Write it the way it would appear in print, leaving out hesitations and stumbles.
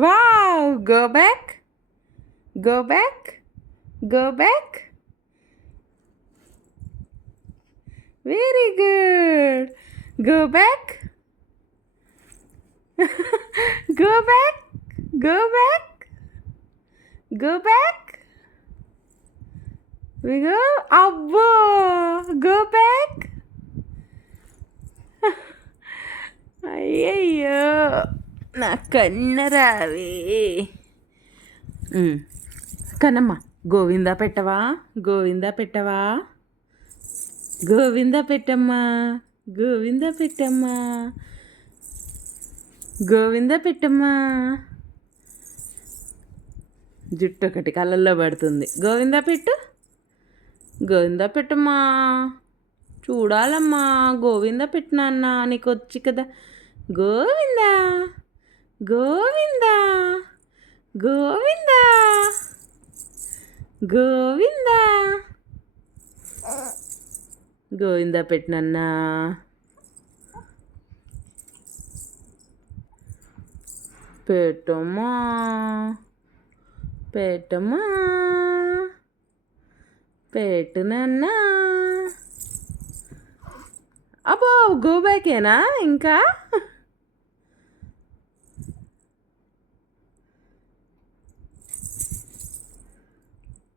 Wow! Go back. Go back. Go back. Very good. Go back. Go back. Go back. Go back. We go. అబ్బో! Go back. అయ్యయ్యో! నా కన్నరావే. కనమ్మ గోవిందా పెట్టవా? గోవిందా పెట్టవా? గోవిందా పెట్టమ్మా. గోవిందా పెట్టమ్మా. గోవిందా పెట్టమ్మా. జుట్టు ఒకటి కళ్ళల్లో పడుతుంది. గోవిందా పెట్టు. గోవిందా పెట్టమ్మా. చూడాలమ్మా. గోవిందా పెట్టినా అన్న నీకు వచ్చి కదా. గోవిందా. గోవిందా. గోవిందా. గోవిందా. గోవిందా పెట్టినన్నా. పెట్టమ్మా. పెట్టమ్మా. పెట్టునన్నా. అబ్బో గో బ్యాకేనా ఇంకా?